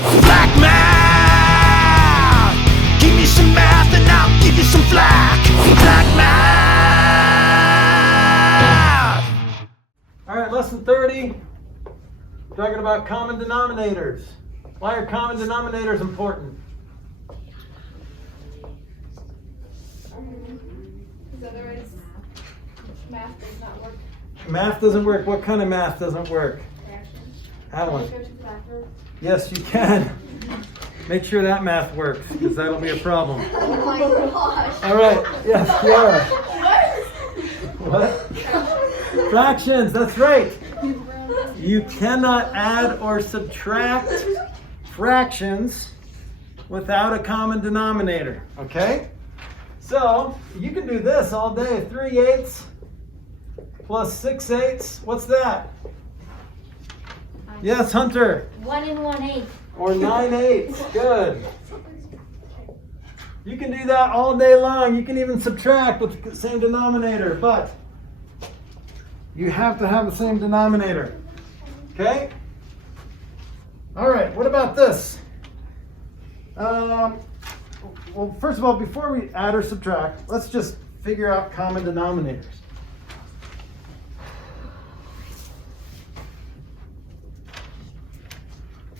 Flack math! Give me some math and I'll give you some flack. Flack math! All right, lesson 30. Talking about common denominators. Why are common denominators important? Because otherwise math does not work. Math doesn't work. What kind of math doesn't work? Fractions. That one. Go to the bathroom. Yes, you can. Make sure that math works, because that'll be a problem. Oh my gosh. All right. Yes, Kiara. What? Fractions. That's right. You cannot add or subtract fractions without a common denominator. Okay? So you can do this all day. 3/8 plus 6/8. What's that? Yes, Hunter. 1 1/8. Or 9/8. Good. You can do that all day long. You can even subtract with the same denominator, but you have to have the same denominator. Okay? All right, what about this? Well, first of all, before we add or subtract, let's just figure out common denominators.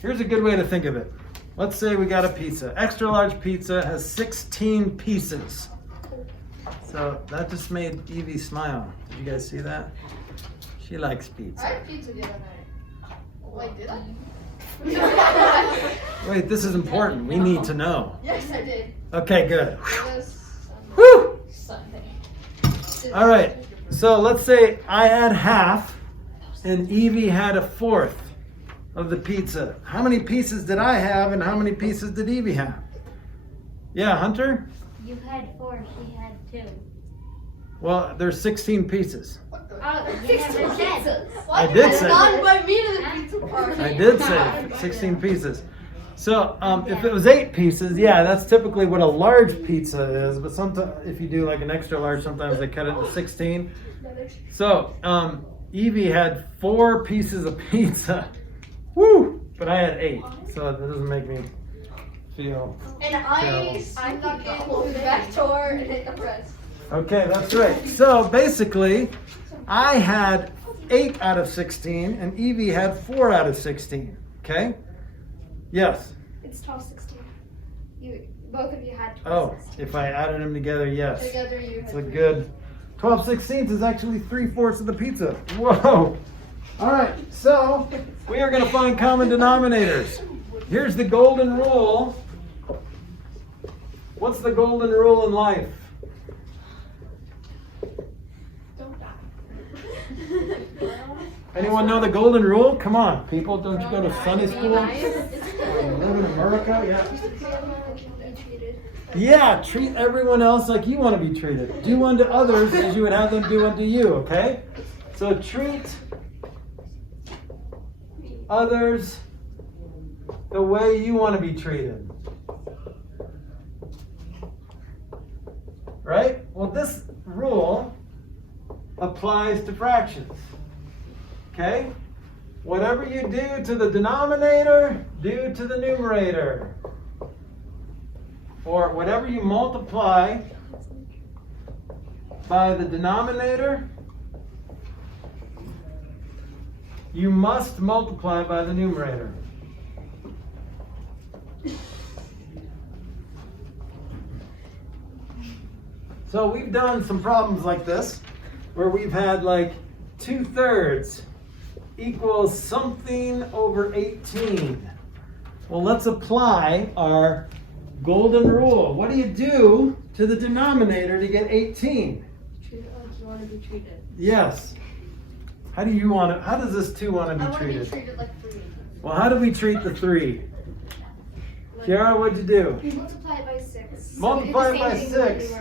Here's a good way to think of it. Let's say we got a pizza. Extra large pizza has 16 pieces. So that just made Evie smile. Did you guys see that? She likes pizza. I had pizza the other night. Wait, did I? Wait, this is important. We need to know. Yes, I did. Okay, good. It was Whew! Sunday. All right, so let's say I had half and Evie had a fourth of the pizza. How many pieces did I have and how many pieces did Evie have? Yeah, Hunter? You had 4, she had 2. Well, there's 16 pieces. Oh, you never said. I did say Not by me to the pizza party. I did say 16 pieces. So if it was 8 pieces, yeah, that's typically what a large pizza is. But sometimes, if you do like an extra large, sometimes they cut it to 16. So Evie had 4 pieces of pizza. Woo! But I had 8, so that doesn't make me feel. And I snuck in through the back door and hit the press. Okay, that's right. So basically, I had 8 out of 16, and Evie had 4 out of 16. Okay? Yes. It's 12/16. Both of you had 12/16. Oh, if I added them together, yes. Together you It's had a 3. good 12/16 is actually 3/4 of the pizza. Whoa! All right, so we are going to find common denominators. Here's the golden rule. What's the golden rule in life? Don't die. Anyone know the golden rule? Come on, people. Don't you go to Sunday school? Live in America? Yeah. Yeah, treat everyone else like you want to be treated. Do unto others as you would have them do unto you, okay? So treat others the way you want to be treated. Right? Well, this rule applies to fractions. Okay? Whatever you do to the denominator, do to the numerator. Or whatever you multiply by the denominator, you must multiply by the numerator. So we've done some problems like this, where we've had like 2/3 equals something over 18. Well, let's apply our golden rule. What do you do to the denominator to get 18? Treat it like you want to be treated. Yes. How do you want to, how does this 2 want to I be want to be treated? treated like 3. Well, how do we treat the 3? Kiara, what'd you do? You multiply it by 6. Multiply it by 6.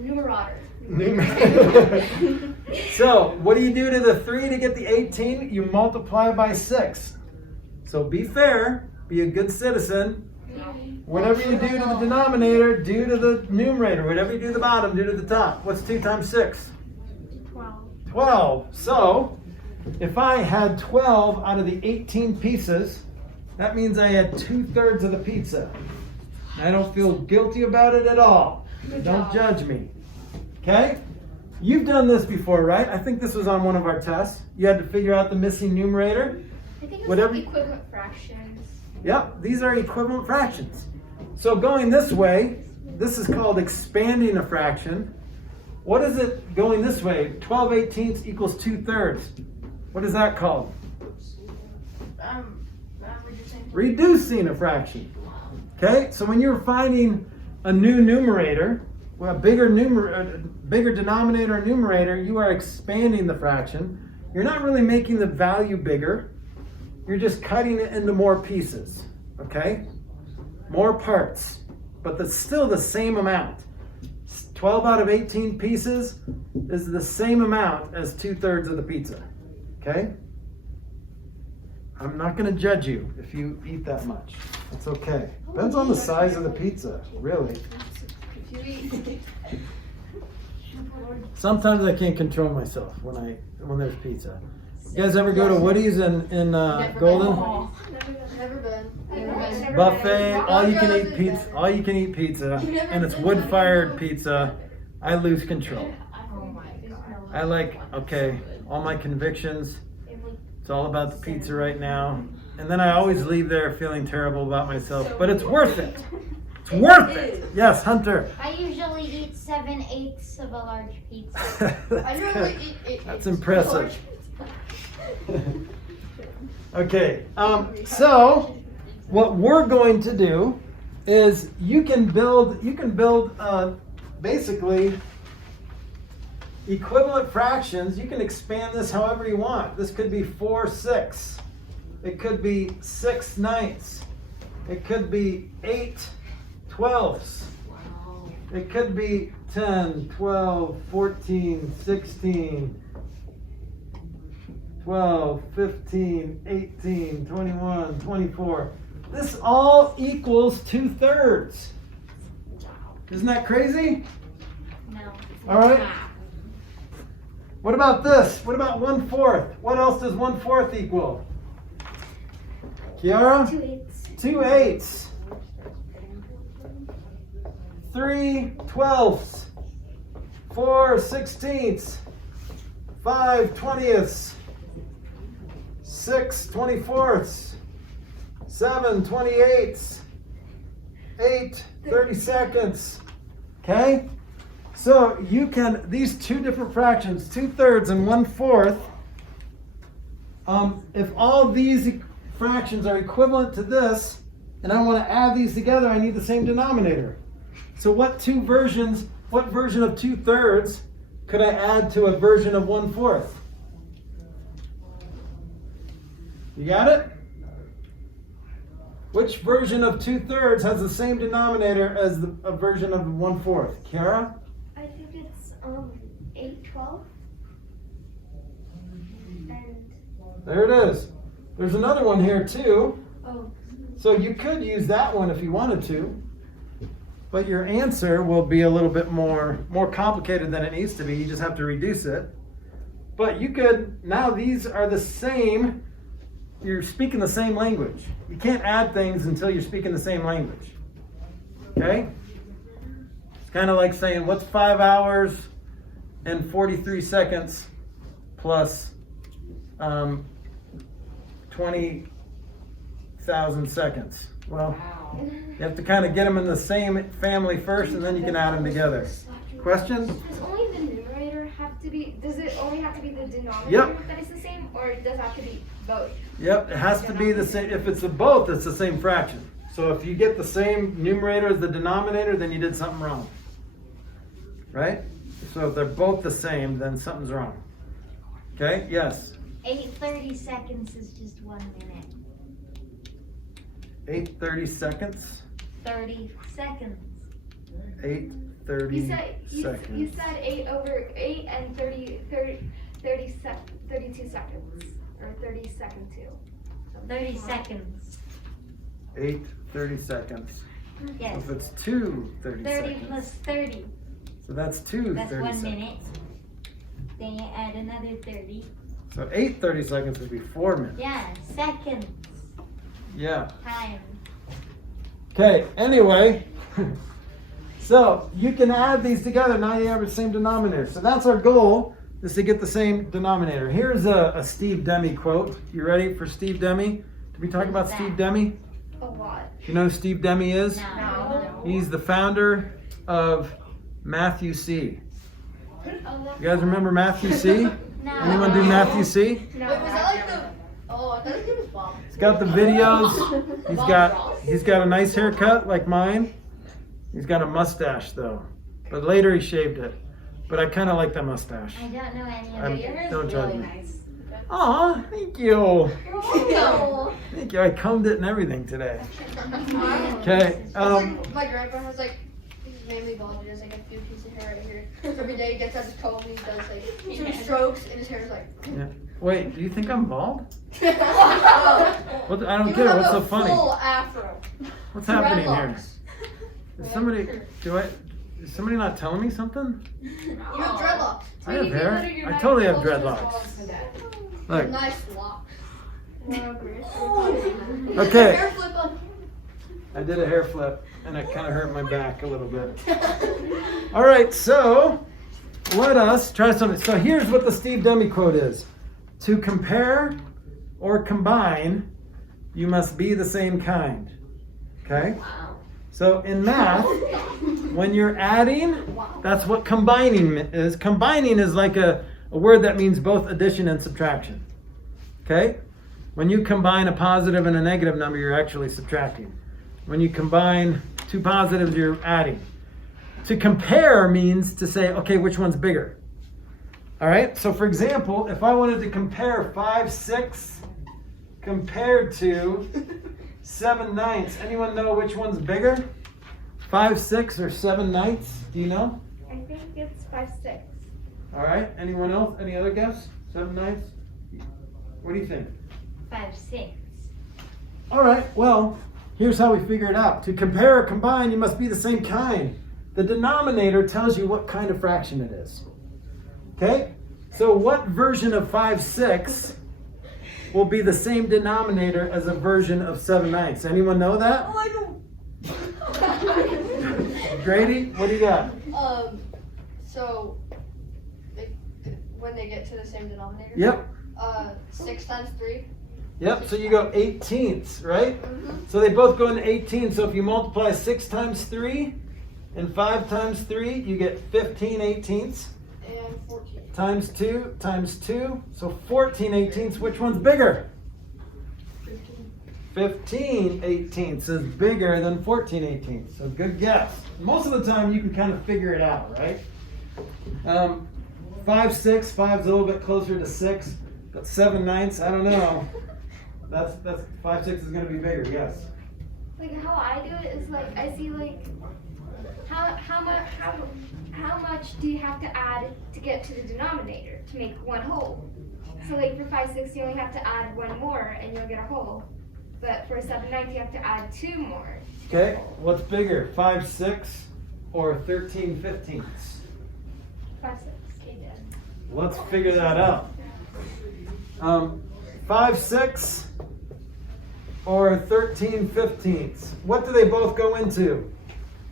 Numerator. So, what do you do to the 3 to get the 18? You multiply by 6. So be fair, be a good citizen. Whatever you do to the denominator, do to the numerator. Whatever you do to the bottom, do to the top. What's 2 times 6? 12. So, if I had 12 out of the 18 pieces, That means I had 2/3 of the pizza. I don't feel guilty about it at all. Don't judge me. Okay? You've done this before, right? I think this was on one of our tests. You had to figure out the missing numerator. I think it's Whatever- like equivalent fractions. Yep, these are equivalent fractions. So going this way, this is called expanding a fraction. What is it going this way? 12/18 equals 2/3. What is that called? Reducing a fraction. Okay, so when you're finding a new numerator, well, a bigger denominator or numerator, you are expanding the fraction. You're not really making the value bigger. You're just cutting it into more pieces. Okay, more parts, but that's still the same amount. 12 out of 18 pieces is the same amount as 2/3 of the pizza. Okay? I'm not going to judge you if you eat that much. It's okay. Depends on the size of the pizza, really. Sometimes I can't control myself when there's pizza. You guys ever go to Woody's in Golden? Never been. Buffet, all you can eat pizza. All you can eat pizza, and it's wood-fired pizza. I lose control. Oh my god. All my convictions. It's all about the pizza right now. And then I always leave there feeling terrible about myself, but it's worth it. It's worth it. Yes, Hunter. I usually eat 7/8 of a large pizza. I normally eat That's impressive. Okay, so what we're going to do is you can build basically equivalent fractions. You can expand this however you want. This could be 4/6. It could be 6/9. It could be 8/12. It could be 10, 12, 14, 16, 12, 15, 18, 21, 24. This all equals 2/3. Isn't that crazy? No. All right. What about this? What about 1/4? What else does 1/4 equal? Kiara? 2/8. 2/8. 3/12. 4/16. 5/20. 6/24. 7/28. 8/32. Okay? So you can, these two different fractions, 2/3 and 1/4, if all these fractions are equivalent to this, and I want to add these together, I need the same denominator. So what version of 2/3 could I add to a version of 1/4? You got it? Which version of 2/3 has the same denominator as a version of 1/4? Kara? I think it's 8/12. And There it is. There's another one here too. oh, So you could use that one if you wanted to. But your answer will be a little bit more complicated than it needs to be. You just have to reduce it. But you could, now these are the same. You're speaking the same language. You can't add things until you're speaking the same language. Okay? It's kind of like saying, what's 5 hours and 43 seconds plus 20,000 seconds? Well, you have to kind of get them in the same family first, and then you can add them together. Question? does only the numerator have to be? Does it only have to be the denominator Yep. that is the same, or does it have to be both? Yep, it has to be the same. If it's both, it's the same fraction. So if you get the same numerator as the denominator, then you did something wrong. Right? So if they're both the same, then something's wrong. Okay, yes. 8:30 seconds is just 1 minute. 8:30 seconds. 30 seconds. 8:30 You said you seconds. said 8/8 and 32 seconds, or 30 too. 30 seconds. 8:30 seconds. Yes. If it's 2:30 30 seconds. plus 30. So that's 2 That's 30 1 seconds. minute. Then you add another 30. So 8:30 seconds would be 4 minutes. Yeah, seconds. Yeah. Time. Okay, anyway, so you can add these together. Now you have the same denominator. So that's our goal, is to get the same denominator. Here's a Steve Demme quote. You ready for Steve Demme? Did we talk about Steve Demme? A lot. You know who Steve Demme is? No. He's the founder of Matthew C. You guys remember Matthew C? No. Anyone do Matthew C? No. Wait, was that like the? Oh, I thought his name was Bob. He's got the videos. He's got a nice haircut like mine. He's got a mustache though, but later he shaved it. But I kind of like that mustache. I don't know any I'm- of your hair is don't judge really me. nice. Aw, thank you. No. Thank you. I combed it and everything today. Okay. My grandpa has like, he's mainly bald. He has like a few pieces of hair right here. Every day he gets out his comb and he does like 2 strokes and his hair is like. Yeah. Wait, do you think I'm bald? Oh. What? I don't You get it. have What's so a funny? Full afro. What's happening here? Dreadlocks. Is somebody? Is somebody not telling me something? You have dreadlocks. I have hair. I totally have dreadlocks. Look. Nice locks. Okay. Hair flip on. I did a hair flip and it kind of hurt my back a little bit. All right, so let us try something. So here's what the Steve Demme quote is. To compare or combine, you must be the same kind. Okay? So in math, when you're adding, that's what combining is. Combining is like a word that means both addition and subtraction. Okay? When you combine a positive and a negative number, you're actually subtracting. When you combine 2 positives, you're adding. To compare means to say, okay, which one's bigger? All right? So for example, if I wanted to compare 5/6 compared to 7/9, anyone know which one's bigger? 5/6 or 7/9? Do you know? I think it's 5/6. All right. Anyone else? Any other guess? 7/9? What do you think? 5/6. All right. Well, here's how we figure it out. To compare or combine, you must be the same kind. The denominator tells you what kind of fraction it is. Okay? So what version of 5/6 will be the same denominator as a version of 7/9? Anyone know that? Oh, I know. Grady, what do you got? So when they get to the same denominator. Yep. 6 times 3. Yep, so you go 18ths, right? Mm-hmm. So they both go into 18. So if you multiply 6 times 3 and 5 times 3, you get 15 18ths. And 14. Times 2 times 2, so 14 18ths. Which one's bigger? 15 18ths is bigger than 14 18ths. So good guess. Most of the time you can kind of figure it out, right? 5/6, 5's a little bit closer to 6, but 7/9, I don't know. That's 5/6 is going to be bigger, yes. Like how I do it is like I see like how much do you have to add to get to the denominator to make one whole? So like for 5/6 you only have to add 1 more and you'll get a whole. But for 7/9 you have to add 2 more. Okay, what's bigger, 5/6 or 13 15ths? 5/6. Let's figure that out. 5/6 or 13 15ths. What do they both go into?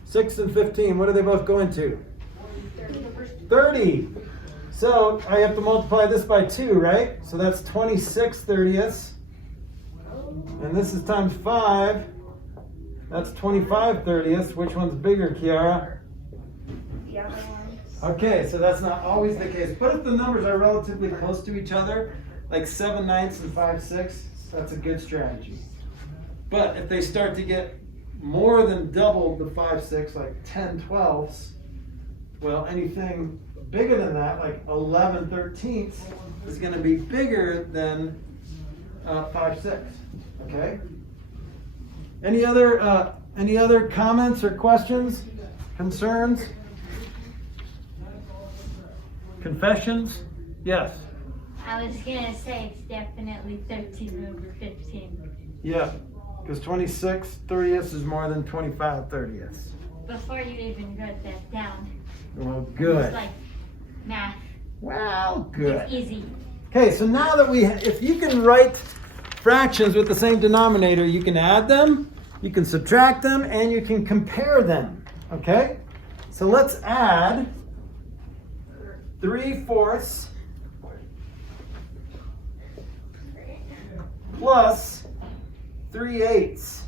6 and 15, what do they both go into? 30. So I have to multiply this by 2, right? So that's 26 30ths. And this is times 5. That's 25 30ths. Which one's bigger, Kiara? The other one. Okay, so that's not always the case. But if the numbers are relatively close to each other, like 7/9 and 5/6, that's a good strategy. But if they start to get more than double the 5/6, like 10 12ths, well, anything bigger than that, like 11 13ths, is going to be bigger than 5/6. Okay. Any other comments or questions, concerns? Confessions? Yes. I was gonna say it's definitely 13 over 15. Yeah, because 26 30ths is more than 25 30ths. Before you even wrote that down, Well, it's good. like math. Well, good. It's easy. Okay, so now that if you can write fractions with the same denominator, you can add them, you can subtract them, and you can compare them, okay? So let's add 3/4 plus 3/8.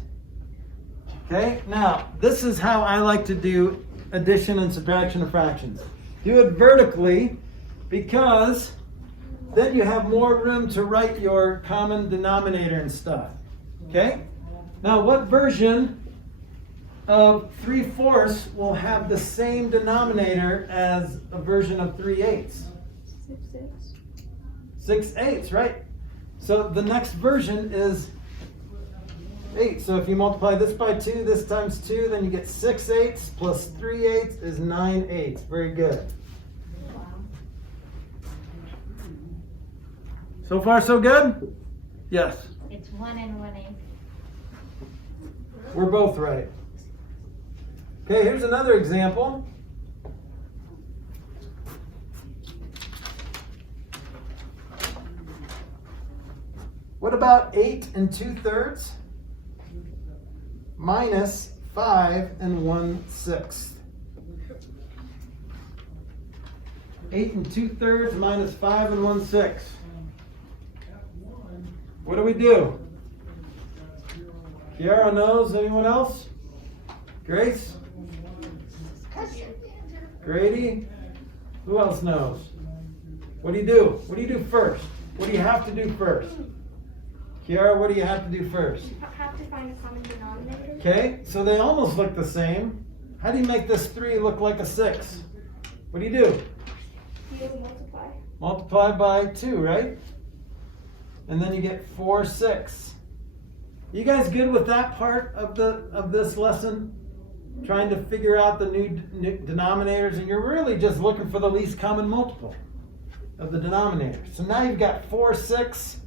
Okay, now this is how I like to do addition and subtraction of fractions. Do it vertically because then you have more room to write your common denominator and stuff. Okay? Now what version of 3/4 will have the same denominator as a version of 3/8? 6/8, right? So the next version is 8. So if you multiply this by 2, this times 2, then you get 6/8 plus 3/8 is 9/8. Very good. So far, so good? Yes. It's 1 and 1/8. We're both right. Okay, here's another example. What about 8 2/3 minus 5 1/6? 8 2/3 minus 5 1/6. What do we do? Kiara knows. Anyone else? Grace? Grady? Who else knows? What do you do? What do you do first? What do you have to do first? Kiara, what do you have to do first? You have to find a common denominator. Okay, so they almost look the same. How do you make this 3 look like a 6? What do? You multiply. Multiply by 2, right? And then you get 4/6. You guys good with that part of this lesson? Trying to figure out the new denominators, and you're really just looking for the least common multiple of the denominator. So now you've got 4/6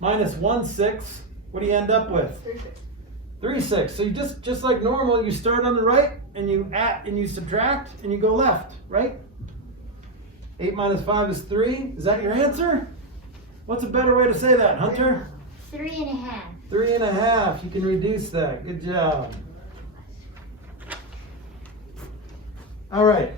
minus 1/6. What do you end up with? 3/6. So you just like normal, you start on the right and you add and you subtract and you go left, right? 8 minus 5 is 3. Is that your answer? What's a better way to say that, Hunter? 3.5. 3.5. You can reduce that. Good job. All right.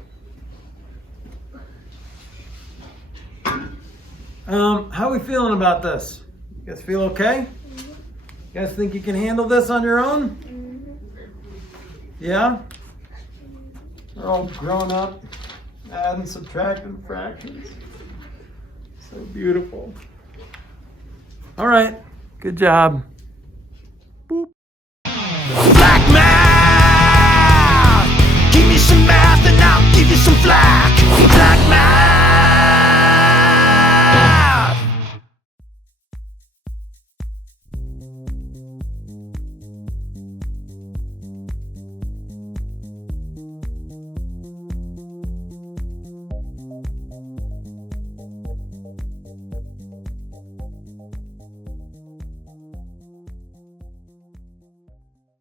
How are we feeling about this? You guys feel okay? You guys think you can handle this on your own? Yeah? We're all grown up, adding, subtracting fractions. So beautiful. All right. Good job.